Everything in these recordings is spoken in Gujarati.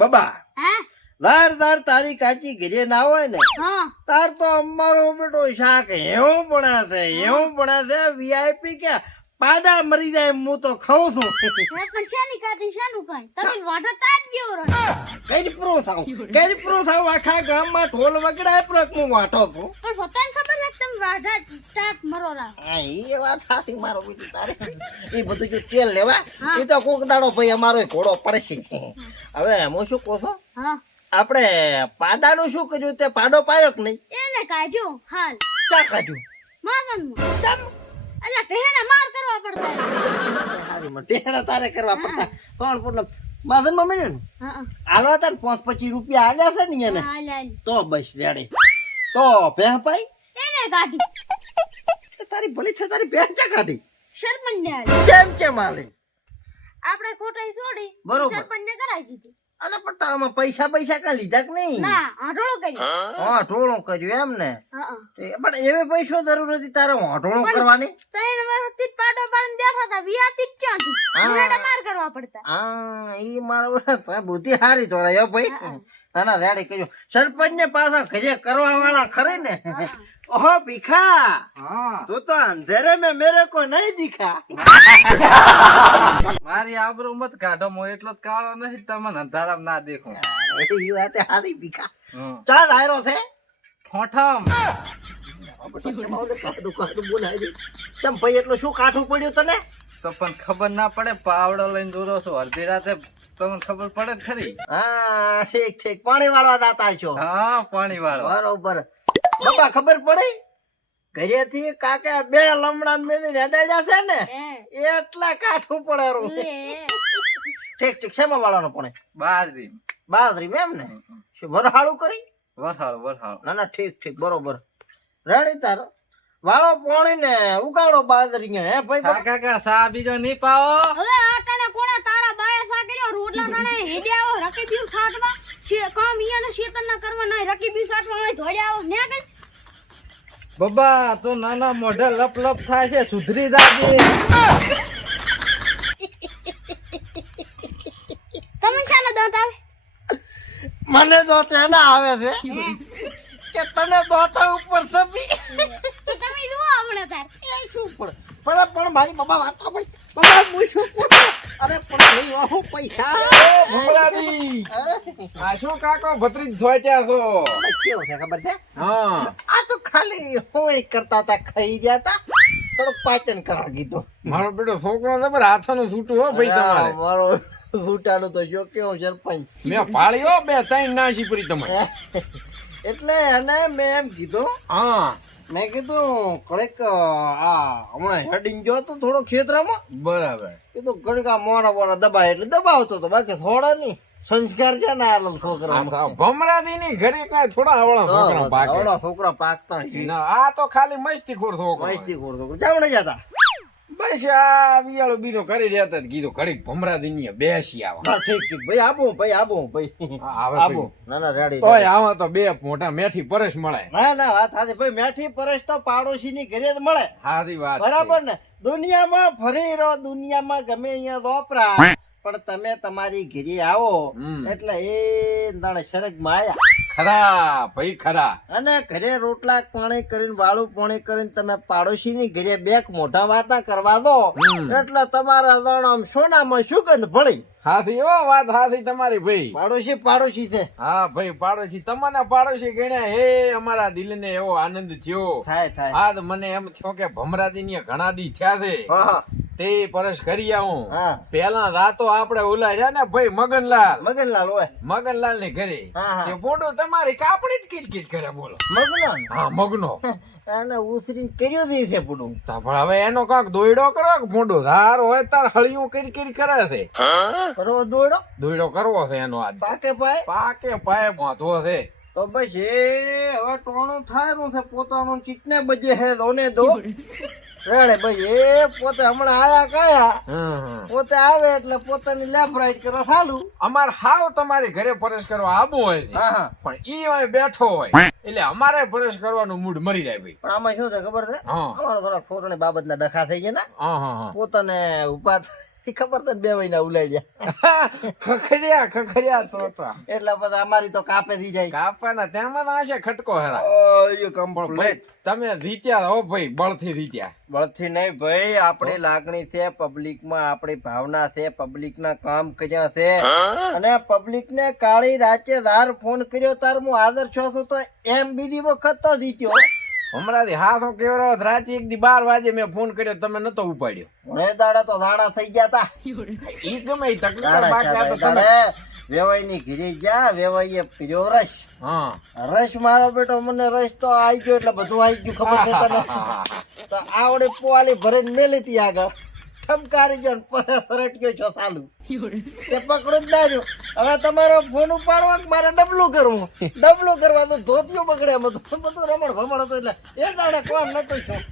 બાબા લાર તારી કાચી ઘરે ના હોય ને તાર તો અમારો બેટો શાક એવું પણ છે વીઆઈપી ક્યાં પાડા મરી જાય હું તો ખાઉં છું કઈ પ્રો સાવ આખા ગામમાં ઢોલ વગડાય પણ હું વાટો છું એ વાત સાચી મારો બેટો તારે એ બધું જો તેલ લેવા એ તો કોક દાડો ભાઈ અમારો ઘોડો પડશે હવે હું શું કહું છું આપણે પાડાનું શું કર્યું તે પાડો પાયો કે નહીં એને કાઢ્યો હાલ ચા કાઢ્યું અલ્યા ટેહણા માર કરવા પડતા ટેહણા તારે કરવા પડતા કોણ પોટલો માધન માં મળ્યો ને હાલો તાર 5-25 રૂપિયા આલ્યા છે ને એને તો બસ રેડી તો ભેહ પાઈ એને કાઢી તારી ભલી છે તારી ભેહ ચા કાઢી સરપંચ ને કેમ આલે આપણે ખોટાઈ છોડી બરોબર સરપંચ ને કરાવી દીધું અરે પણ તામાં પૈસા કા લીધા કે નહીં ના આઢોળો કર્યો આઢોળો કર્યું એમ ને પણ એવે પૈસો જરૂર હતી તારે આઢોળો કરવાની 3 વર્ષથી પાડો પાડીને બેઠા હતા વિયાતી જ ક્યાંથી ટેહણા માર કરવા પડતા ઈ મારો બુદ્ધિ હારી થોડા ભાઈ ના રેડી કર્યું સરપંચ ને પાછા ઘરે કરવા વાળા ખરે ને ઓહો ભીખા તું તો અંધેરે મેં મેરે કો નહીં દીખા મારી આબરૂ મત કાઢો મો એટલો કાળો નથી તમને અંધારામ ના દેખું એ વાત હારી ભીખા ચાલ આયરો છે ઠોઠમ કાઢું બોલાય ચમ ભાઈ એટલું શું કાઠું પડ્યું તને તો પણ ખબર ના પડે પાવડો લઈને દૂરો છો અડધી રાતે તમને ખબર પડે જ ખરી હા ઠીક પાણી વાળવા દાતા છો હા પાણી વાળો બરોબર બાબા ખબર પડી ઘરેથી કાકા 2 લમડા મેલી રેડા જશે ને એટલા કાઠું પડે ઠીક શેમાં વાળવાનો પણ બાજરી એમ ને શું વરહાળું કરી વરહાળું ના ઠીક બરોબર રેડી તારો વાળો પોણી ને ઉગાડો બાજરી હે ભાઈ કાકા સા બીજો નહીં પાવો હવે આટાને કોણે તારા બાયા સા કર્યો રોટલા નાણે હેડ્યાઓ રકીબી સાટવા છે કામ ઈયાને શેતન ના કરવા ના રકીબી સાટવા હોય ધોડ્યાઓ ને કે બબ્બા તો નાના મોઢે લપ થાય છે સુધરી જાજે તમને શાને દાંત આવે મને દાંત એના આવે છે કે તને દાંત ઉપર સબી તો તમે જુઓ હમણે તાર એ શું પણ મારી બાબા વાત તો ભાઈ બાબા હું શું પૂછું અરે પણ ભાઈ ઓહો પૈસા ભમરાજી આ શું કાકો ભત્રીજ જોઈટ્યા છો કેવું છે ખબર છે હા આ તો ખાલી હોય કરતા હતા ખાઈ ગયા હતા થોડું પાચન કરવા કીધું મારો બેટો છોકરો છે પણ હાથનું છૂટું હો ભાઈ તમારે મારો છૂટાનું તો જો કેવો સરપંચ મેં પાળ્યો 2-3 નાસી પડી તમારે એટલે અને મેં એમ કીધું હા મેં કીધું કડેક આ હમણાં હેડિંગ ગયો તો થોડો ખેતરામાં બરાબર કીધું કડેક આ મોડા દબાય એટલે દબાવતો તો બાકી થોડા નહીં સંસ્કાર છે ને આ છોકરા ભમરાદી ની ઘરે કઈ થોડા આવડા છોકરા પાકતા આ તો ખાલી મસ્તી ખોર છોકરો જામણે જતા બસ આ વિયાળો બીનો કરી રહ્યા હતા કીધું ઘડીક ભમરાદી ની બેસી આવા ઠીક ભાઈ આવો ના રેડી તોય આવા તો 2 મોટા મેઠી પરેશ મળે ના વાત સાચી ભાઈ મેઠી પરેશ તો પાડોશી ની ઘરે જ મળે સારી વાત બરાબર ને દુનિયામાં ફરી રહો દુનિયામાં ગમે અહીંયા વાપરા પણ તમે તમારી ઘરે આવો એટલે એ દાડે સરગ માં આયા ખરા ભાઈ ખરા અને ઘરે રોટલા પાણી કરીને વાળું પાણી કરીને તમે પાડોશી ની ઘરે 2 મોઢા વાતા કરવા દો એટલે તમારા દોણામ સોનામાં શું ગંધ ભળી હાથી ઓ વાત હાથી તમારી ભાઈ પાડોશી છે હા ભાઈ પાડોશી તમને પાડોશી ગણ્યા હે અમારા દિલ ને એવો આનંદ થયો થાય આજ મને એમ થયો કે ભમરાદી ની ઘણા દી થયા છે તે પરસ કરી આવું પેલા રાતો આપડે ઓલા છે ને ભાઈ મગનલાલ ને ઘરે એ ફોટો તમારી કાપડી જ કિટકિટ કરે બોલો મગનો અને ઉસરીને કર્યો જ છે પૂડું પણ હવે એનો કાંક દોયડો કરો કે મોટો ધાર હોય તાર હળિયું કરી કરે છે કરવો દોયડો કરવો છે એનો આજ પાકે પાય બાંધવો છે તો બસ એ હવે ટોણું થાય છે પોતાનું ચીટને બજે હે દોને દો રેડે ભાઈ એ પોતે હમણાં આયા કાયા પોતે આવે એટલે પોતાની લેફ્ટ રાઈટ કરવા ચાલુ અમાર હાવ તમારી ઘરે પરેશ કરવા આબુ હોય પણ ઈ હોય બેઠો હોય એટલે અમારે પરેશ કરવાનું મૂડ મરી જાય ભાઈ પણ આમાં શું છે ખબર છે અમારો થોડા થોરણી બાબતના ડખા થઈ ગયા ને પોતાને ઉભા ઈ ખબર તો બે મહિના ઉલાડ્યા ખખડ્યા તો એટલે પછી અમારી તો કાપે થઈ જાય. કાપાના તેમાં તો હશે ખટકો હેરા. ઓય પણ ભાઈ કમ્પ્લીટ. તમે જીત્યા હો ભાઈ, બળથી જીત્યા. બળથી નહીં ભાઈ, આપણી લાગણી છે પબ્લિકમાં, આપણી ભાવના છે, પબ્લિકના કામ કર્યા છે અને પબ્લિકને કાળી રાતે ધાર ફોન કર્યો તાર હું હાજર છો છું તો એમ બીજી વખત તો જીત્યો. હમણાંથી હાથો કેવડો રાતે 1 દી 12 વાગે મેં ફોન કર્યો, તમે નતો ઉપાડ્યો. ઘણે દાડા તો દાડા થઈ ગયા તા. ઈ ગમે ઈ તકલીફ દાડા બાકી આ તો છે તમે. દાડે વેવાઈની ઘીરે ગયા, વેવાઈએ કર્યો રસ. હા રસ મારો બેટો મને રસ તો આવી ગયો એટલે બધું આવી ગયું, ખબર છે તને? તો આવડે પોવાલી ભરીને મેલી તી આગળ, ઠમકારી ગયો ને પછી સરટ્યો છો ચાલુ. તે પકડું જ ના રહ્યું. હવે તમારો ફોન ઉપાડવા કે મારે ડબલું કરવું? ડબલું કરવા તો ધોતિયો બગડે એમ હતું, બધું રમણ ભમણ હતું એટલે એ દાડે કોમ નતો શું.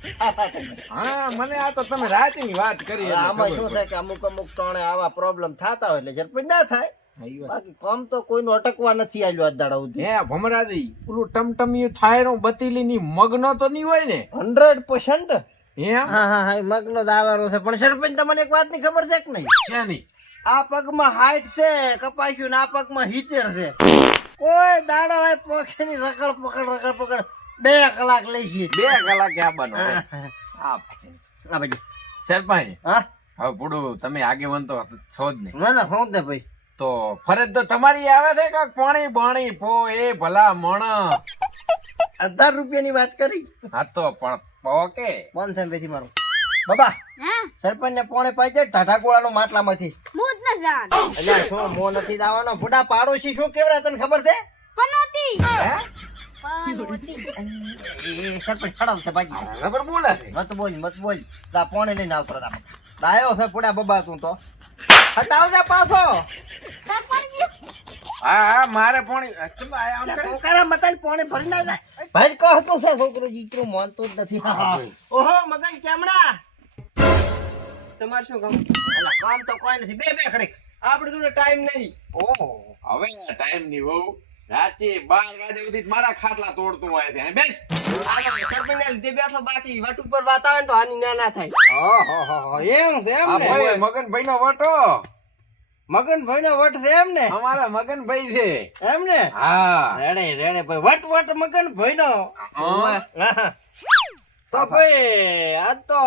હા મને આ તો તમે રાતની વાત કરી એટલે આમાં ખબર શું થાય કે અમુક અમુક ટોણે આવા પ્રોબ્લેમ થતા હોય એટલે ઝડપી ના થાય. પડી. બાકી કામ તો કોઈનું અટકવા નથી આવ્યું આજ દાડા સુધી. હે ભમરાજી, પેલું ટમટમિયું થાય નો બતીલી ની મગનો તો નહીં હોય ને? 100%. એમ હા હા હા, મગનો દાવારો છે. પણ સરપંચ તમને એક વાત ની ખબર છે કે નહીં? છે નહીં. આ પગમાં 60 છે કપાસ્યું ને આ પગમાં 70 છે. કોઈ દાડા હોય પક્ષની રગડ પકડ 2 કલાક લઈ છે. 2 કલાકે આપવાનો. હા, આ પછી આ બાજુ. સરપંચ, હા હવે પૂડું તમે આગેવાન તો છો જ નહીં, ના ના સોંત ને ભાઈ. તો ફરજ તો તમારી આવે છે કે પાણી બાણી પો એ ભલા મણ? 1000 રૂપિયાની વાત કરી. હા તો પણ ઓકે. કોણ છે બેથી મારું બાબા? હા સરપંચ ને પોણે પાઈ ટાઢા ગોળાનો માટલામાંથી. હું જ ન જાણ અલ્યા શું મો નથી દાવાનો? બુડા પાડોશી શું કેવરા તને ખબર છે? પનોતી હે? પનોતી એ સરપંચ ખડાલ છે બાજી. બરાબર બોલે છે. મત બોલ તા પોણે લઈને આવતો તા. ડાયો છે પુડા બબા તું તો. હટાવ દે પાછો. હા હા મારે પાણી ચલો આમ કરે. કોકારા મતાલ પોણે ભરી ના જાય. ભાઈ કહતું છે છોકરો જીતરો માનતો જ નથી. ઓહો મગન ચામડા. તમાર શું કામ? અલા કામ તો કોઈ નથી. બે ખડે. આપણે તો ટાઈમ નહીં. ઓહો હવે ટાઈમ ની બહુ રાતે 12 વાગે સુધી મારા ખાટલા તોડતું હોય છે. બેસ. સરપંચ લીધે બેઠો બાકી વટ ઉપર વાત આવે તો હાની ના થાય. ઓહો એમ છે એમ આ ને? ભાઈ મગનભાઈ નો વટો. મગનભાઈ નો વટ છે એમ ને? અમારા મગનભાઈ છે. એમ ને? હા રેડે ભાઈ વટ મગનભાઈ નો. હા. તો ભાઈ આજ તો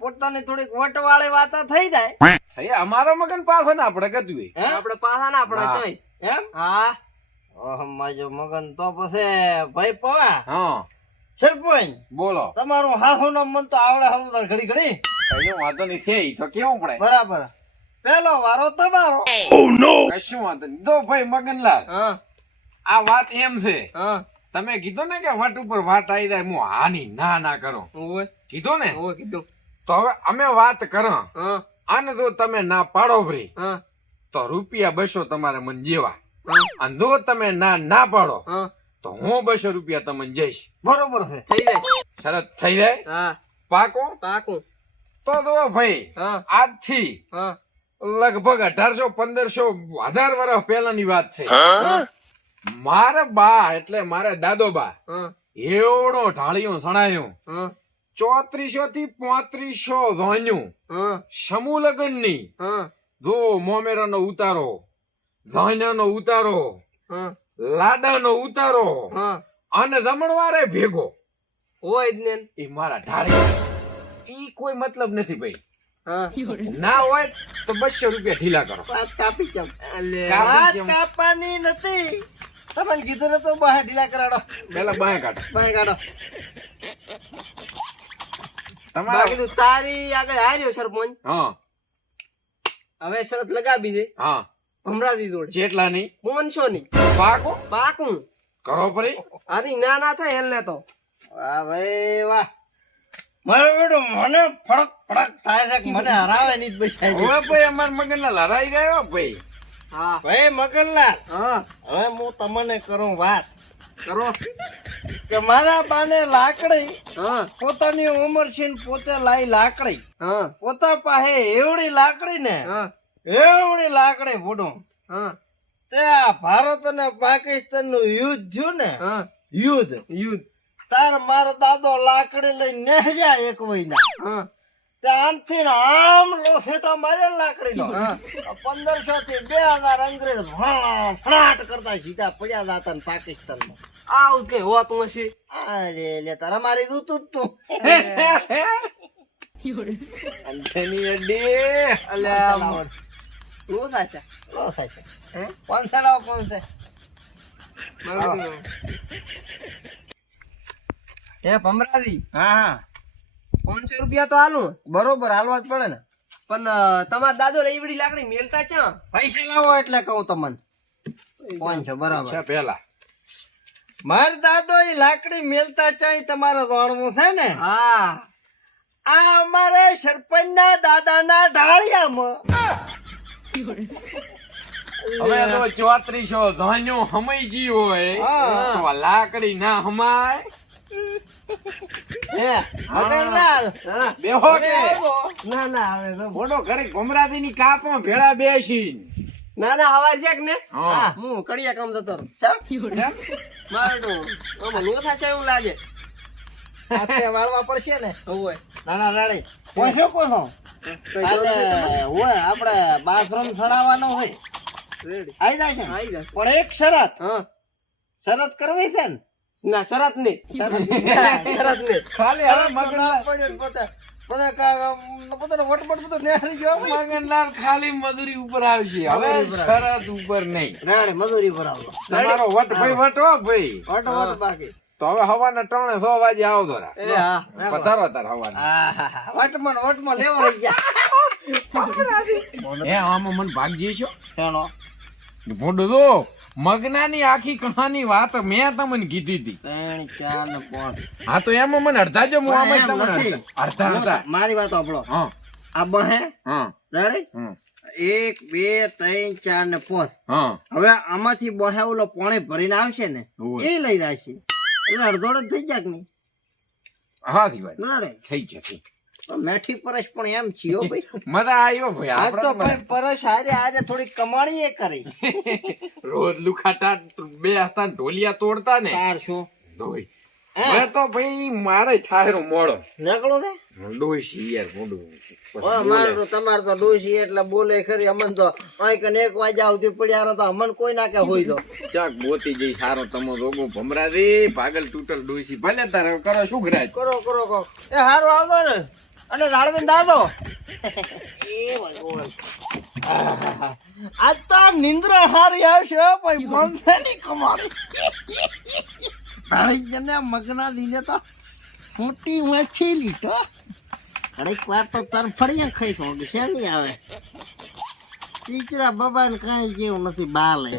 પોતાની થોડીક વટ વાળી વાતો થઈ જાય. એ અમારો મગન પાછો ને આપણે કદું આપણે પાછા ના આપણે હા. જોઈ એમ. હા ઓહ માજો મગન તો પછી ભાઈ પવા હા સરપંચ બોલો. તમારું હાસુ નો મન તો આવડે સમજણ ઘડી ઘડી. કઈ વાંધો નહીં છે ઈ તો કેવું પડે. બરાબર. પેલો વારો તમારો. કશું વાંધો નહીં. દો ભાઈ મગનલાલ, આ વાત એમ છે તમે કીધું ને કે વટ ઉપર વાત આવી જાય હું હાની ના કરો કીધું ને, તો હવે અમે વાત કરો અને જો તમે ના પાડો ભરી તો રૂપિયા 200 તમારે મને જેવા, અને જો તમે ના પાડો તો હું 200 રૂપિયા તમને જઈશ. બરોબર છે. થઈ જાય. શરત થઈ જાય? પાકો તો જો ભાઈ આજથી લગભગ 1800-1500 1000 વર્ષ પહેલાની વાત છે. મારા બા એટલે મારા દાદો બા એવડો ઢાળિયો સણાયો 3400 થી 3500 વાન્યું સમૂહ લગ્ન ની. જો મોમેરા નો ઉતારો, ધાન્યા નો ઉતારો, લાડા નો ઉતારો અને રમણવારે ભેગો હોય જ ને. એ મારા ઢાળિયા ઈ કોઈ મતલબ નથી ભાઈ. ના હોય તો 200 રૂપિયા ઢીલા કરો. કાપી કેમ? કાપવાની નથી. તમને કીધું ને તો બહાર ઢીલા કરાડો. પેલા બાય કાઢો. બાય કાઢો. તમારા તારી આગળ હાર્યો સરપંચ. હા હવે શરત લગાવી દે. હા ભમરાજી જોડે. જેટલા ની 500 ની. પાકો પાકું કરો પરી. આની ના થાય એને તો. વાહ ભાઈ વાહ. મારો બેટો મને ફડક થાય છે કે મને હરાવે નહીં જ બસાય. હવે ભાઈ અમાર મગનલાલ હરાઈ ગયો ભાઈ. હા ભાઈ મગનલાલ. હવે હું તમને કરું વાત. કરો કે મારા બાને લાકડી પોતાની ઉંમર છે ને પોતે લાઈ લાકડી. પોતા પાસે એવડી લાકડી ને એવડી લાકડી ફૂટું. તે આ ભારત અને પાકિસ્તાન નું યુદ્ધ થયું ને, યુદ્ધ તાર મારો દાદો લાકડી લઈને નેહ્યા એક મહિના. આમથી ને આમ લોસેટો માર્યો ને લાકડીનો 1500 થી 2000 અંગ્રેજ ફણાટ કરતા જીતા પડ્યા હતા ને પાકિસ્તાનમાં. આવું કઈ હોતું હશે. અરે લે તારા મારી દૂતું જ તું. અંધેની અડી અલ્યા શું થશે? લો થાય છે. કોણ છે લાવો કોણ છે? હે ભમરાજી, હા 500 રૂપિયા તો આલું, બરોબર હાલવા જ પડે ને. પણ તમારા દાદો લઈવડી લાકડી મેલતા ચા? પૈસા લાવો એટલે કહું તમને. 500 બરાબર. છે પેલા માર દાદો એ લાકડી મેલતા ચાઈ તમારે જાણવું છે ને. હા આ અમારે સરપંચ ના દાદા ના ઢાળિયામાં હવે તો 3400 ધાન્યો હમાઈ જી હોય હા. તો લાકડી ના હમાય. હે મગનલાલ બેહો કે ના ના હવે તો મોટો ઘરે ભમરાદી ની કાપમાં ભેળા બેસી ના ના હવાર જેક ને હા હું કડિયા કામ જતો રહું. ચમ? મારે તો આમાં નો થશે એવું લાગે. હાથે વાળવા પડશે ને. ઓય નાના રાડી કોશો કોશો કાલે હોય આપણે બાથરૂમ સડાવવાનો હોય. રેડી આવી જાય છે ને? આવી જશે. પણ એક શરત હા શરત કરવી છે ને. ના શરત નહીં. શરત શરત નહીં. ખાલી હવે મગનલાલ મગનલાલ ખાલી મજૂરી ઉપર આવશે હવે મજૂરી ઉપર શરત ઉપર નહીં. મજૂરી ભરાવો તમારો વટ ભાઈ વટ હો ભાઈ. બાકી તો હવે હવાના 3:00 વાગે આવતો રા. એ હા પધારો તાર હવાના. વટમાં લેવા રહી ગયા. એ આમાં મને ભાગજી છો શેનો? મોઢું તો મગનાની આખી કહાની વાત મેં તમને કીધી હતી. 3 4 ને 5 હા તો એમાં મને અડધા જો હું આમાં એમ તમને નથી. અડધા અડધા. મારી વાત સાંભળો. હા આ બહે હા રેડી હમ. 1 2 3 4 ને 5 હા હવે આમાંથી બહે ઓલો પાણી ભરીને આવશે ને હોય. એ લઈ જશે એટલે અડધોડ જ થઈ જાય કે નહીં? હા થી ભાઈ ના રે થઈ જશે. તો મેઠી પરસ પણ એમ છીએ હો ભાઈ. મજા આવ્યો ભાઈ આજ તો આપણે પણ પરસ હારે થોડી કમાણી એ કરી. રોજ લુખાટા બે હસ્તા ઢોલિયા તોડતા ને તાર શું ધોઈ હે? હવે તો ભાઈ મારે ઠાયરો મોડો નીકળો છે ડોસી યાર મોઢું મારે તો તમારે તો ડોસી એટલે બોલે ખરી. અમન તો અહીં કને 1 વાગ્યા સુધી પડ્યા રહો તો અમન કોઈ ના કે હોય તો ચાક બોતી જઈ સારો તમો રોગો ભમરાજી પાગલ તૂટલ ડોસી ભલે તારે કરો શું ગરાજ કરો એ હારું આવતો ને અને જાળવીને દાદો એ ભગવાન. આજ તો નિંદ્રા હારી આવશે હો ભાઈ. મનસે નહીં કમાણી. ભાઈ જને મગના દીને તો મોટી વાંચી લીધો. ઘડીક વાર તો તરફડીએ ખાઈ તો છે નહીં આવે. ટીચરા બાબા ને કઈ જેવું નથી બાલે.